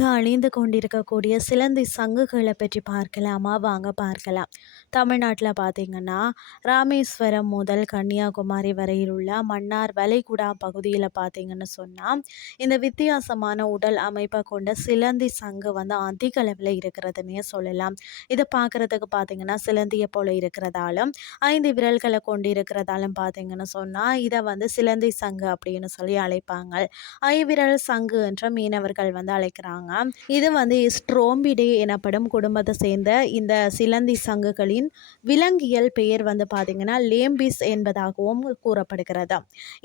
அழிந்து கொண்டிருக்கக்கூடிய சிலந்தி சங்குகளை பற்றி பார்க்கலாமா. வாங்க பார்க்கலாம். தமிழ்நாட்டில் பார்த்திங்கன்னா ராமேஸ்வரம் முதல் கன்னியாகுமரி வரையில் உள்ள மன்னார் வளைகுடா பகுதியில் பார்த்தீங்கன்னு சொன்னால் இந்த வித்தியாசமான உடல் அமைப்பை கொண்ட சிலந்தி சங்கு வந்து அதிக அளவில் இருக்கிறதுனே சொல்லலாம். இதை பார்க்குறதுக்கு பார்த்தீங்கன்னா சிலந்தியை போல் இருக்கிறதாலும் ஐந்து விரல்களை கொண்டு இருக்கிறதாலும் பார்த்தீங்கன்னு சொன்னால் இதை வந்து சிலந்தி சங்கு அப்படின்னு சொல்லி அழைப்பாங்க. ஐவிரல் சங்கு என்ற மீனவர்கள் வந்து அழைக்கிறாங்க. இது வந்து ஸ்ட்ரோம்பிடே எனப்படும் குடும்பத்தை சேர்ந்த இந்த சிலந்தி சங்குகளின் விலங்கியல் பெயர் வந்து பார்த்திங்கன்னா லேம்பிஸ் என்பதாகவும் கூறப்படுகிறது.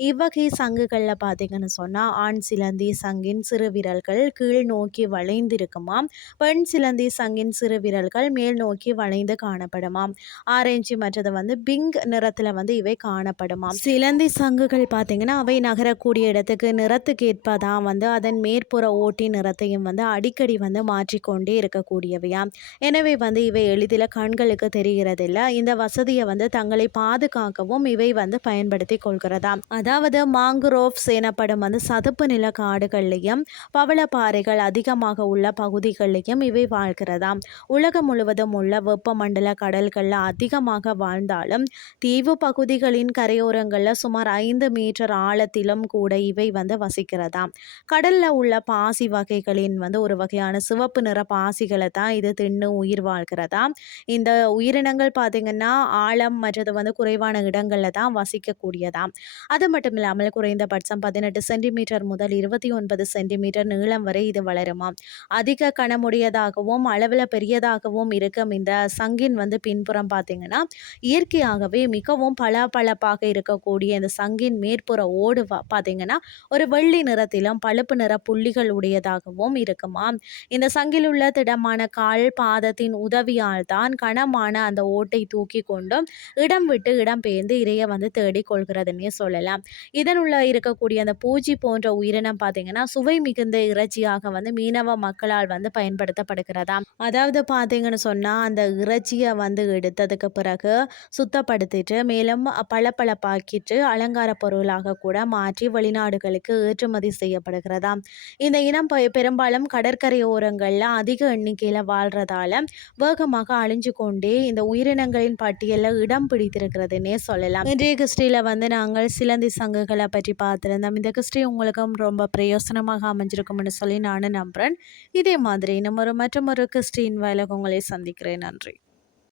இவ்வகை சங்குகளில் பார்த்தீங்கன்னு சொன்னால் ஆண் சிலந்தி சங்கின் சிறு விரல்கள் கீழ் நோக்கி வளைந்திருக்குமாம் பெண் சிலந்தி சங்கின் சிறு விரல்கள் மேல் நோக்கி வளைந்து காணப்படுமாம் ஆரஞ்சு மற்றது வந்து பிங்க் நிறத்தில் வந்து இவை காணப்படுமாம் சிலந்தி சங்குகள் பார்த்திங்கன்னா அவை நகரக்கூடிய இடத்துக்கு நிறத்துக்கு ஏற்பதான் வந்து அதன் மேற்புற ஓட்டி நிறத்தையும் வந்து அடிக்கடி வந்து மாற்றிக்கொண்டே இருக்கக்கூடியவையா? எனவே வந்து இவை எளிதில் கண்களுக்கு தெரிகிறதில்ல. இந்த வசதியை வந்து தங்களை பாதுகாக்கவும் இவை வந்து பயன்படுத்தி கொள்கிறதா? அதாவது மாங்குரோவ்ஸ் எனப்படும் வந்து சதுப்பு நில காடுகள்லையும் பவளப்பாறைகள் அதிகமாக உள்ள பகுதிகளிலையும் இவை வாழ்கிறதா? உலகம் முழுவதும் உள்ள வெப்பமண்டல கடல்களில் அதிகமாக வாழ்ந்தாலும் தீவு பகுதிகளின் கரையோரங்களில் சுமார் ஐந்து மீட்டர் ஆழத்திலும் கூட இவை வந்து வசிக்கிறதா? கடலில் உள்ள பாசி வகைகளின் வந்து ஒரு வகையான சிவப்பு நிற பாசிகளை தான் இது தின்னு உயிர் வாழ்கிறதா? இந்த உயிரினங்கள் பார்த்திங்கன்னா ஆழம் மற்றது வந்து குறைவான இடங்களில் தான் வசிக்கக்கூடியதா? அது மட்டும் இல்லாமல் குறைந்தபட்சம் பதினெட்டு சென்டிமீட்டர் முதல் இருபத்தி ஒன்பது சென்டிமீட்டர் நீளம் வரை இது வளருமா? அதிக கனமுடையதாகவும் அளவில் பெரியதாகவும் இருக்கும் இந்த சங்கின் வந்து பின்புறம் பார்த்திங்கன்னா இயற்கையாகவே மிகவும் பளபளப்பாக இருக்கக்கூடிய இந்த சங்கின் மேற்புற ஓடு பார்த்திங்கன்னா ஒரு வெள்ளி நிறத்திலும் பழுப்பு நிற புள்ளிகள் உடையதாகவும் இருக்குமா இந்த சங்கில் உள்ள திடமான கால் பாதத்தின் உதவியால் தான் கனமான அந்த ஓட்டை தூக்கி கொண்டும் இடம் விட்டு இடம் பெயர்ந்து இறைய வந்து தேடி கொள்கிறதுன்னே சொல்லலாம். இதனுள்ள இருக்கக்கூடிய அந்த பூஜி போன்ற உயிரினம் பார்த்தீங்கன்னா சுவை மிகுந்த இறைச்சியாக வந்து மீனவ மக்களால் வந்து பயன்படுத்தப்படுகிறதா அதாவது பார்த்தீங்கன்னு சொன்னால் அந்த இறைச்சியை வந்து எடுத்ததுக்கு பிறகு சுத்தப்படுத்திட்டு மேலும் பளபளப்பாக்கிட்டு அலங்கார பொருளாக கூட மாற்றி வெளிநாடுகளுக்கு ஏற்றுமதி செய்யப்படுகிறதா இந்த இனம் பெரும்பாலும் கடற்கரை ஓரங்களில் அதிக எண்ணிக்கையில் வாழ்கிறதால வேகமாக அழிஞ்சு கொண்டே இந்த உயிரினங்களின் பட்டியலில் இடம் பிடித்திருக்கிறதுனே சொல்லலாம். இன்றைய கிறிஸ்டியில் வந்து நாங்கள் சிலந்தி சங்குகளை பற்றி பார்த்துருந்தோம். இந்த கிறிஸ்டி உங்களுக்கும் ரொம்ப பிரயோசனமாக அமைஞ்சிருக்கும்னு சொல்லி நானும் நம்புகிறேன் இதே மாதிரி நம்ம ஒரு மற்றும் ஒரு கிறிஸ்டின் வேலை உங்களை சந்திக்கிறேன். நன்றி.